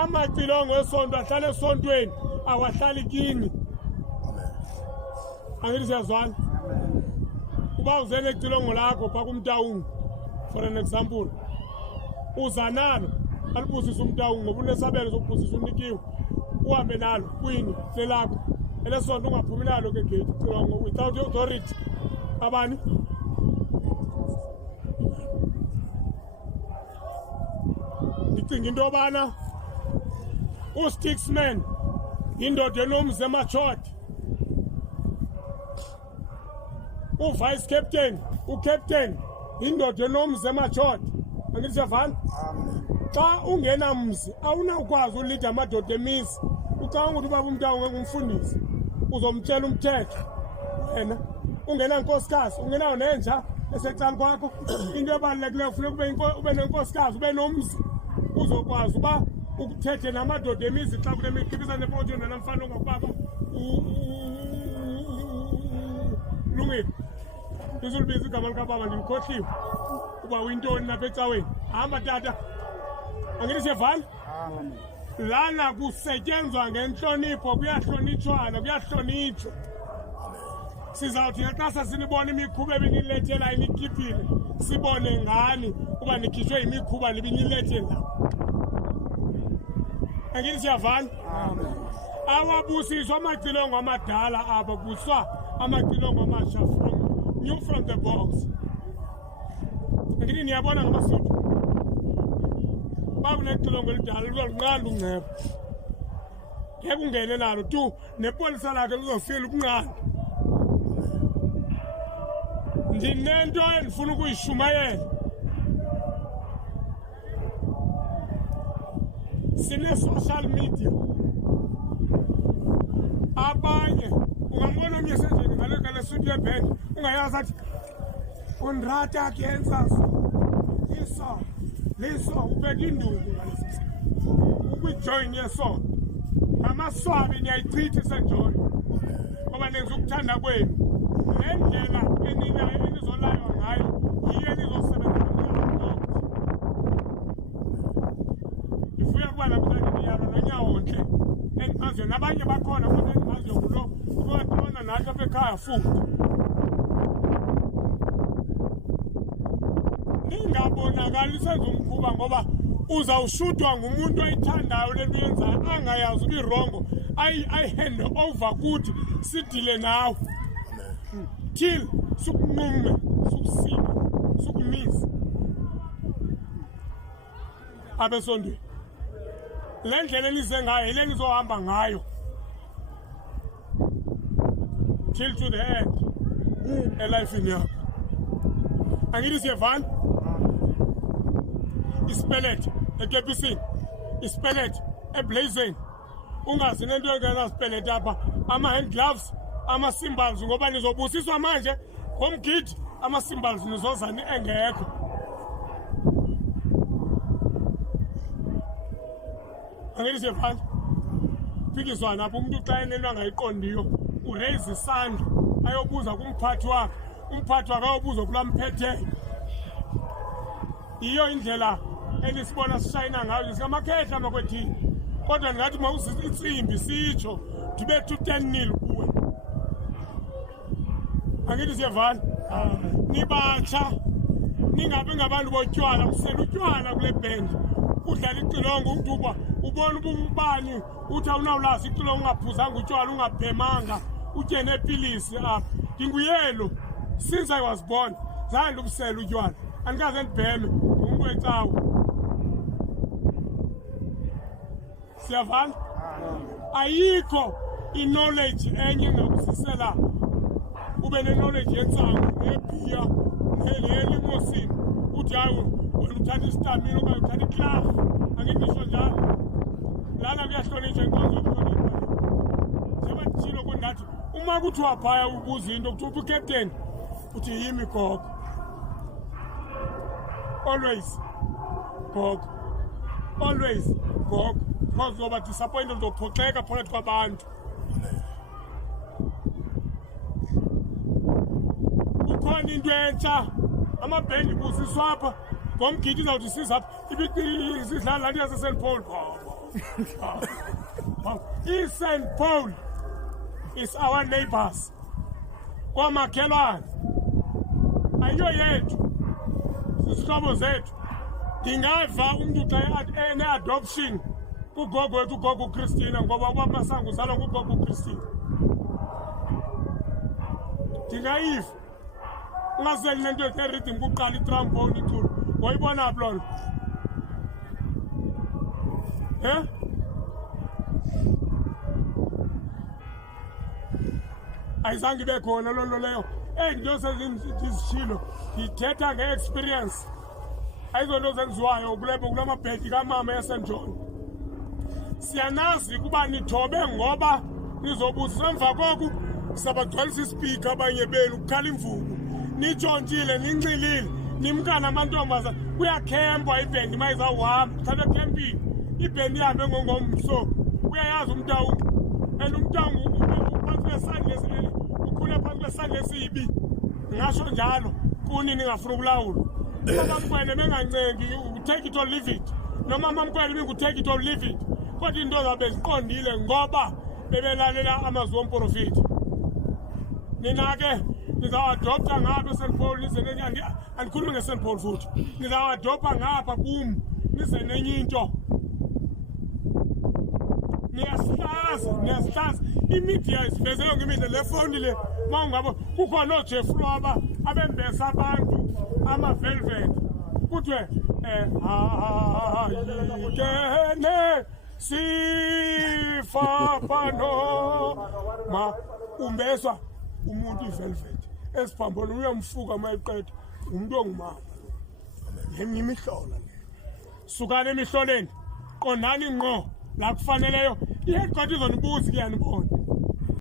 amacilongo esonto ahlala esontweni awahlali kini. Angithi siyazwana? Uba uzele icilongo lakho pha kumntawungu, for an example, uza nalo alibusisa umntawungu ngoba unesabelo sokubusisa unikiwe, uhambe nalo kwini lelakho elesonto ungaphumi nalo ke gate icilongo without authority. Abani? Ndicinga into yobana uSticksman indoda enomzi emachoti, uvice captain ucaptain indoda enomzi emachoti. Angithi siyavana? Xa ungenamzi awunawukwazi ulida amadoda emizi. Ucabanga ukuthi ubaba umntawungu ngumfundisi uzomtshela umthetho wena ungenankosikazi, ungenayo nenja esecala kwakho. Into ebalulekileyo kufuneka ube nenkosikazi, ube nomzi uzokwazi uba ukuthethe namadoda emizi xa kunemiphikisane epothweni namfana ongakubaba lungile. Izulibiza igama likababa ndimkhohliwe uba uyintoni napha ecaweni. Hamba tata. Angithi siyavana? Lana kusetyenzwa ngentlonipho, kuyahlonitshwana, kuyahlonitshwa. Sizawuthi xa sasinibona imikhuba ebinilethela inikhipile sibone ngani uba nikhishwe imikhuba libinilethela. Angithi siyavana? Awabusiswa amacilongo amadala apha, buswa amacilongo amasha new from the box. Angithi niyabona ngamasuthu bakunecilongo elidala lizolunqanda ungcebo, ngeke ungene nalo tu nepolisa lakhe lizofila ukunqanda. Ndinento endifuna ukuyishumayela. Sine-social media. Abanye ungambona omnye sendlini ngale suit yebhedi ungayazi athi unrata kenza liso ubeka induku ngalesi ukwijoin yeso amaswabi niyayichitha isenjoyi ngoba nenza ukuthanda kwenu. Le ndlela enizolaywa ngayo yiyo enizosebenza ngayo. Ifuya kuba namhlanje niyalo nonyawontle endimaziyo, nabanye bakhona kodwa endimaziyo ngulo ubatona nathi apha ekhaya futhi. Ningabonakali senza umkhuba ngoba uzawushutwa ngumuntu oyithandayo le nto yenzayo angayazi uba irongo ayihand over kuthi sidile nawe till sukunqume sukusika sukumisa abesondweni. Le ndlela elize ngayo ile nizohamba ngayo till to the end elifini yakho. Angithi siyevana? Ispelet ekepisini, ispelet eblazing, ungazi nento engena spelet apha, ama-hand gloves, ama-symbols ngoba nizobusiswa manje ngomgidi, ama-symbols nizozani engekho. Angithi siyevana? Phikiswana apho umuntu xa enento angayiqondiyo uraise isandla ayobuza kumphathi wakhe, umphathi wakhe ayobuza kulaa mphetheyo. Iyo indlela enisibona sishayina ngayo singamakhehla makwethini, kodwa ndingathi mawuzitsimbi sitsho ndibe 2-10-0 kuwe. Angithi siyevana? Nibatsha ningabi ngabantu botywala, usela utywala kule bhendi, udlala icilongo uduba ubona ubani uthi awunawulazi icilongo ungaphuzanga utywala ungaphemanga utye nepilisi apha. Ndinguyelo since I was born zange ubusela utywala, andikaze ndibheme ngumntu wecawa. Siyavana? Ayikho i-knowledge enye engakusisela ube ne-knowledge yentsangu nebhiya nelimosini uthi hayi wena uthatha isitamini okanye uthatha iklafu. Angindisho njalo. Lana kuyahlonitshwa inkonzo yokuhlonipha. Njengoba nditshilo kundathi uma kuthiwa phaya ubuza into kuthiwa ucaptain uthi yimi gogo. Always gogo. Always gogo. Because uzoba disappointed uzophoxeka phakathi kwabantu. Kukhona into entsha amabhendi busiswa apha ngomgidi izawuthi sizapha isidlala lanti yaseSt Paul. East St. Paul is our neighbors. Kwamakhelwane. Ayiyo yethu. Sisihlobo zethu. Ndingava umuntu xa ene-adoption kugogo wethu ugogo uChristina ngoba kwaMasango uzalwa ngugogo uChristina. Ndingayiva. Ungaseli nento ethi kuqala itrombone ithulu. Woyibona phi lona? Ayizange ibe khona loo nto leyo. Nto sezizishilo ndithetha nge-experience. Ayizonto zenziwayo kula mabhedi kamama yaSt John. Siyanazi kuba nithobe ngoba nizobusisa emva koku sabagcwalisa ispika abanye benu kukhala imvubu. Nitshontshile, ninxilile, nimka namantombazana. Kuyakhempwa ibhendi uma izawuhamba, thatha ekhempini. Ibhendi ihambe ngomso. Uyayazi umntawu. And umntawu uphansi kwesandla esibi. Ukhule phansi kwesandla esibi. Ngasho njalo, kuni ningafuna ukulawula. Abamkwene bengancengi, take it or leave it. Noma amamkwene bengu-take it or leave it. Kodwa into zabe ziqondile ngoba bebelalela amazwi omprofiti. Nina ke nizawadopta ngapha eSt Paul nize andikhulumi ngeSt Paul futhi. Nizawadopha ngapha kum nize nenye into. Niyasihlaza. Imedia isiveze yonke imidla lefoni le. Mawungabo kukhona oJeff Lwaba abembesa abantu ama-velvet. Kuthiwe ayikene sifapano ma umbeswa umuntu ivelvet esiphambano uyamfuka mayiqeda umuntu ongumama ngemnye imihlola le sukani emihloleni qondani ngqo la kufaneleyo i-headquarters izonibuza kuyanibona